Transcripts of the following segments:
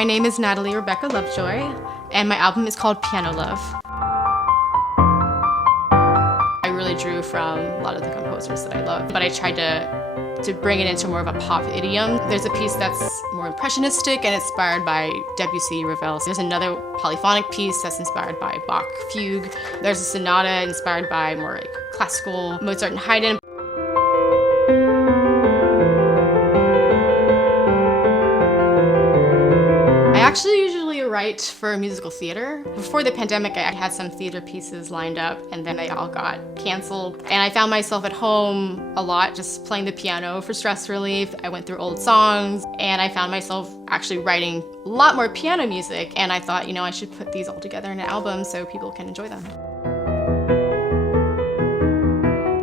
My name is Natalie Rebecca Lovejoy, and my album is called Piano Love. I really drew from a lot of the composers that I love, but I tried to bring it into more of a pop idiom. There's a piece that's more impressionistic and inspired by Debussy, Ravel. There's another polyphonic piece that's inspired by Bach fugue. There's a sonata inspired by more like classical Mozart and Haydn. I actually usually write for musical theater. Before the pandemic, I had some theater pieces lined up, and then they all got canceled. And I found myself at home a lot just playing the piano for stress relief. I went through old songs, and I found myself actually writing a lot more piano music. And I thought, I should put these all together in an album so people can enjoy them.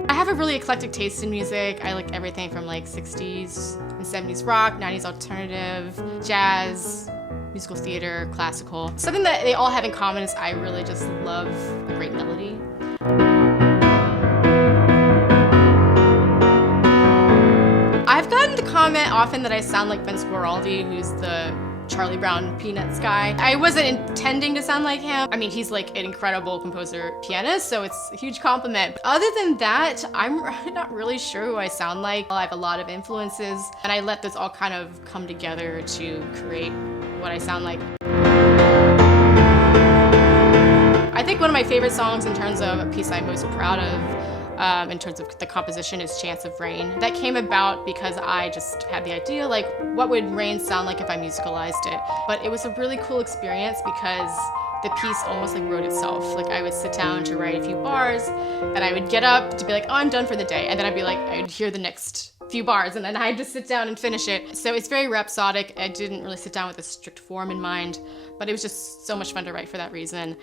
I have a really eclectic taste in music. I like everything from like 60s and 70s rock, 90s alternative, jazz, musical theater, classical. Something that they all have in common is I really just love a great melody. I've gotten the comment often that I sound like Vince Guaraldi, who's the Charlie Brown Peanuts guy. I wasn't intending to sound like him. I mean, he's like an incredible composer pianist, so it's a huge compliment. But other than that, I'm not really sure who I sound like. I have a lot of influences, and I let this all kind of come together to create what I sound like. I think one of my favorite songs in terms of a piece I'm most proud of in terms of the composition is Chance of Rain. That came about because I just had the idea, like, what would rain sound like if I musicalized it? But it was a really cool experience because the piece almost like wrote itself. Like I would sit down to write a few bars, and I would get up to be like, oh, I'm done for the day. And then I'd be like, I'd hear the next few bars, and then I'd just sit down and finish it. So it's very rhapsodic. I didn't really sit down with a strict form in mind, but it was just so much fun to write for that reason.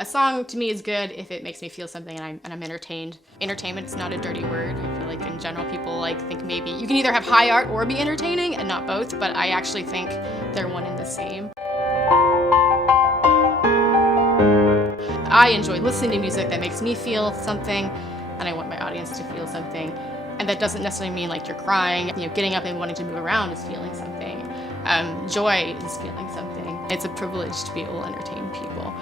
A song to me is good if it makes me feel something and I'm entertained. Entertainment is not a dirty word. I feel like in general people think maybe you can either have high art or be entertaining and not both, but I actually think they're one and the same. I enjoy listening to music that makes me feel something, and I want my audience to feel something. And that doesn't necessarily mean like you're crying. Getting up and wanting to move around is feeling something. Joy is feeling something. It's a privilege to be able to entertain people.